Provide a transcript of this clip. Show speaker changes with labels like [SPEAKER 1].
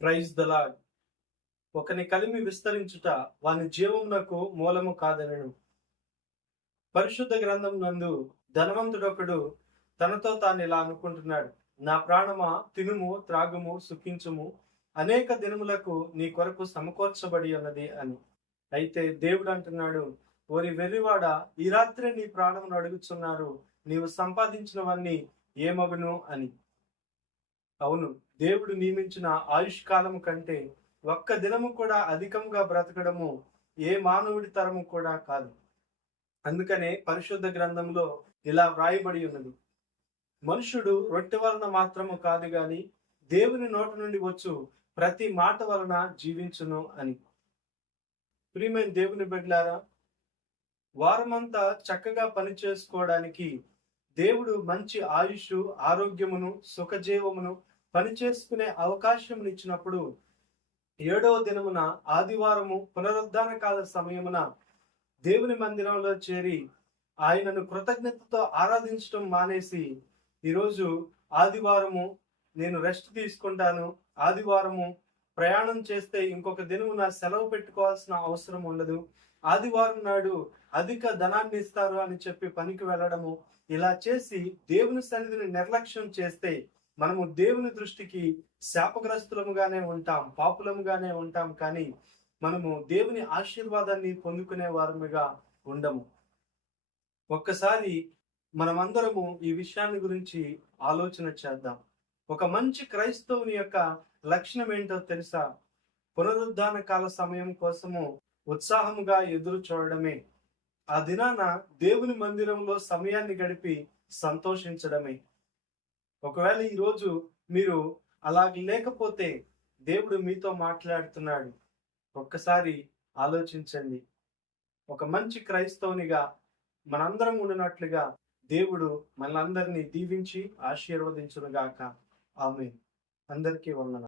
[SPEAKER 1] Praise దలా ఒకని కలిమి విస్తరించుట వాని జీవమునకు మూలము కాదనను. పరిశుద్ధ గ్రంథం నందు ధనవంతుడొకడు తనతో తాను ఇలా అనుకుంటున్నాడు. నా ప్రాణమా తినుము త్రాగుము సుఖించుము అనేక దినములకు నీ కొరకు సమకూర్చబడి ఉన్నది అని. అయితే దేవుడు అంటున్నాడు ఓరి వెర్రివాడ ఈ రాత్రి నీ ప్రాణమును అడుగుచున్నారు నీవు సంపాదించినవన్నీ ఏమగును? అని. అవును. దేవుడు నియమించిన ఆయుష్ కాలము కంటే ఒక్క దినము కూడా అధికంగా బ్రతకడము ఏ మానవుడి తరము కూడా కాదు. అందుకనే పరిశుద్ధ గ్రంథంలో ఇలా వ్రాయబడి ఉన్నది. మనుషుడు రొట్టె వలన మాత్రము కాదు గాని దేవుని నోట నుండి వచ్చు ప్రతి మాట వలన జీవించును అని. ప్రియమైన దేవుని బిడ్డలారా వారమంతా చక్కగా పని చేసుకోవడానికి దేవుడు మంచి ఆయుష్ ఆరోగ్యమును సుఖజీవమును పని చేసుకునే అవకాశం ఇచ్చినప్పుడు ఏడవ దినమున ఆదివారము పునరుద్ధాన కాల సమయమున దేవుని మందిరంలో చేరి ఆయనను కృతజ్ఞతతో ఆరాధించడం మానేసి ఈరోజు ఆదివారము నేను రెస్ట్ తీసుకుంటాను. ఆదివారము ప్రయాణం చేస్తే ఇంకొక దినమున సెలవు పెట్టుకోవాల్సిన అవసరం ఉండదు. ఆదివారం నాడు అధిక ధనాన్ని ఇస్తారు అని చెప్పి పనికి వెళ్ళడము. ఇలా చేసి దేవుని సన్నిధిని నిర్లక్ష్యం చేస్తే మనము దేవుని దృష్టికి శాపగ్రస్తులముగానే ఉంటాం పాపులముగానే ఉంటాం కానీ మనము దేవుని ఆశీర్వాదాన్ని పొందుకునే వారముగా ఉండము. ఒక్కసారి మనమందరము ఈ విషయాన్ని గురించి ఆలోచన చేద్దాం. ఒక మంచి క్రైస్తవుని యొక్క లక్షణం ఏంటో తెలుసా? పునరుద్ధాన కాల సమయం కోసము ఉత్సాహముగా ఎదురు చూడడమే. ఆ దినాన దేవుని మందిరంలో సమయాన్ని గడిపి సంతోషించడమే. ఒకవేళ ఈరోజు మీరు అలాగ లేకపోతే దేవుడు మీతో మాట్లాడుతున్నాడు. ఒక్కసారి ఆలోచించండి. ఒక మంచి క్రైస్తవునిగా మనందరం ఉండినట్లుగా దేవుడు మనందరినీ దీవించి ఆశీర్వదించునుగాక. ఆమె అందరికీ వందన